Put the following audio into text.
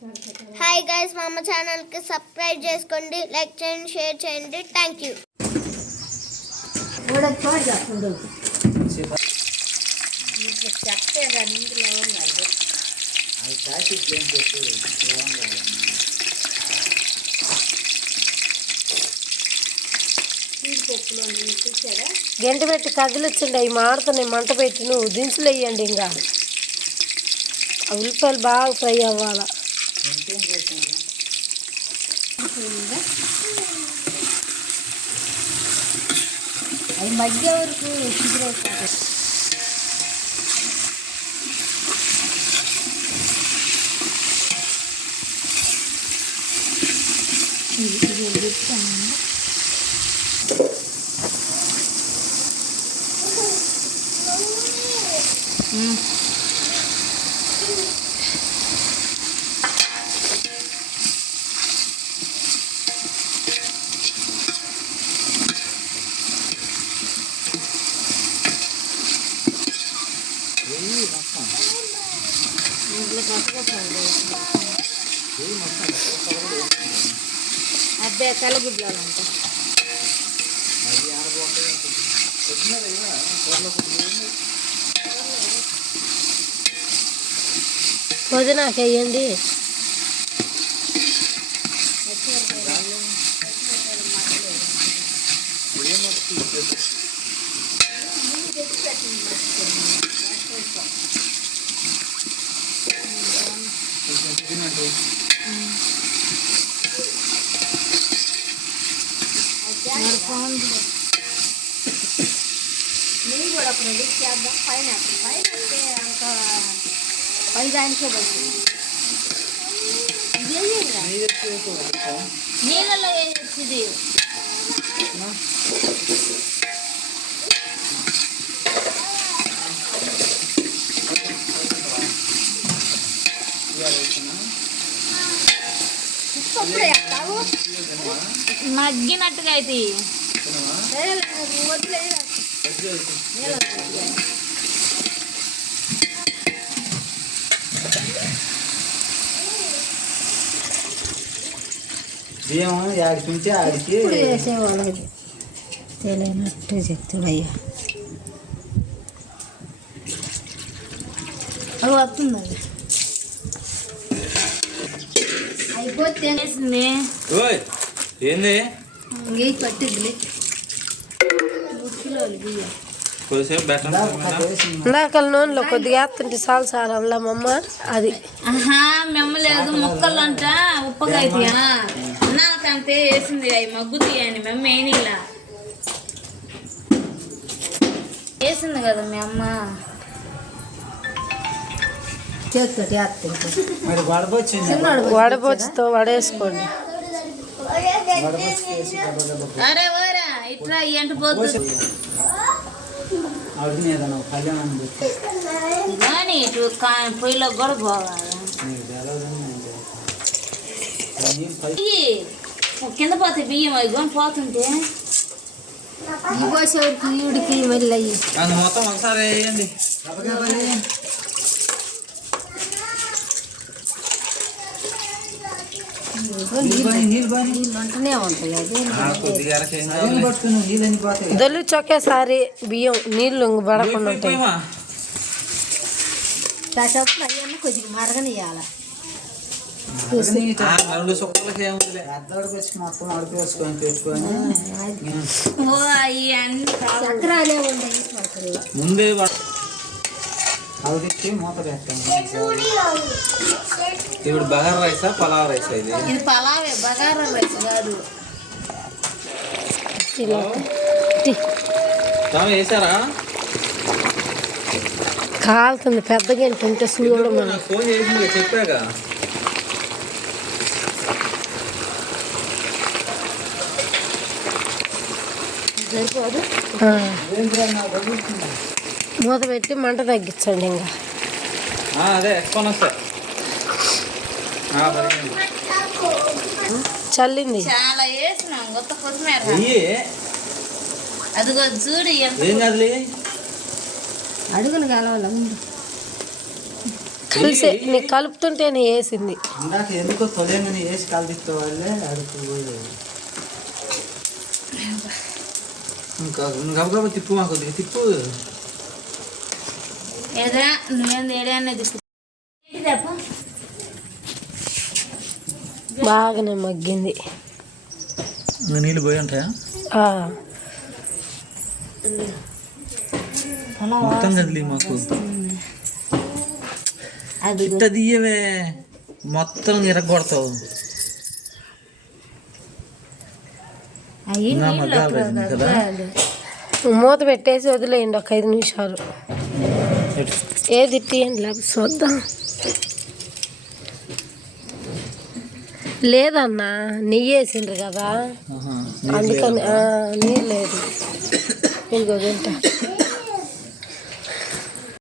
Hi guys, మా అమ్మ ఛానల్కి సబ్స్క్రైబ్ చేసుకోండి, లైక్ చేయండి, షేర్ చేయండి. Thank you. గంట పెట్టి కదిలిచ్చిండి. అవి మాడుతున్నాయి. మంట పెట్టి నువ్వు దినుసులు వేయండి. ఇంకా ఆ ఉల్లిపాయలు బాగా ఫ్రై అవ్వాలి. అది మధ్య వరకు అబ్బాయి కలగుడ్లాలంట. పుదీనాకు వేయండి. నేను కూడా ఒక రెడీ చేద్దాం. పైన అంత పైదానికే పడుతుంది. నీళ్ళలో వేసేది మగ్గినట్టుగా అయితే బియ్యం ఆడికి నుంచి ఆడికి వేసేవాళ్ళకి తెలియనట్టు చెప్తుడయ్యా. అవి వస్తుంది. అది అయిపోతే ఏంది ఇంకే పట్టింది 3 కిలోలు బియ్యం. ఇందాకల నూనెలో కొద్దిగా వేస్తుంటే చాలు సార్ అందులో మమ్మ అది మెమ్మలేదు ముక్కలు అంట ఉప్పగా అయితే నాకంతే వేసింది. అవి మగ్గుతాయని మెమ్మ ఏనిలా వేసింది కదా మీ అమ్మ. వడబొచ్చుతో వడేసుకోండి. అరే ఓరా ఇట్లా ఎంట పోతు కానీ ఇటు పొయ్యిలో కూడా పోవాలి. కింద పోతే బియ్యం అవి పోతుంటే పోసేవారికి ఈడికి మళ్ళీ అయ్యి మొత్తం ఒకసారి వేయండి. వంటనే ఉంటాయి. దొల్లు చొక్కేసారి బియ్యం నీళ్ళు పడకుండా ఉంటాయి. కాసేపు అయ్యన్న కొద్దిగా మరగనియాల. చక్రాలే ఉంటాయి ముందే ఇప్పుడు బగారా రైసా పలావ్ రైసా? ఇది పలావే, బగారా రైస్ కాదు. వేసారా? కాలుతుంది పెద్దగా ఏంటంటే చూడడం. మనం ఫోన్ చేసి చెప్పాగా సరిపోదు. మూత పెట్టి మంట తగ్గించండి. ఇంకా అదే ఎక్స్పోన్ వస్తా చల్లింది చాలా వేసినాం. కొత్త కొత్తిమీర అదిగో చూడు ఏం కాదులే. అడుగులు కలవాలి. పులిసే నీకు కలుపుతుంటే నీ వేసింది. ఇందాక ఎందుకో తొలేమని వేసి కలిపిస్తే వాళ్ళే అడుగుపోలేదు. ఇంకా గబగబా తిప్పు మాకు కొద్దిగా తిప్పు. ఏదరా నువ్వేం ఏడే అనేది బాగానే మగ్గింది. ఇంకా నీళ్ళు పోయి ఉంటాయా ఆ, మొత్తం కదిలి మాకు అది ఇట్ట తీయవే మొత్తం ఇరగొడతావు. అయ్యి ఇంకా మగ్గాలి రజని కదా. మూత పెట్టేసి వదిలేయండి ఒక 5 నిమిషాలు. ఏది తీయండి లేకపోతే చూద్దాం. లేదన్నా నెయ్యి వేసిండ్రు కదా ఆహా, అందుకని నీరు లేదు. ఇదిగో తింటా.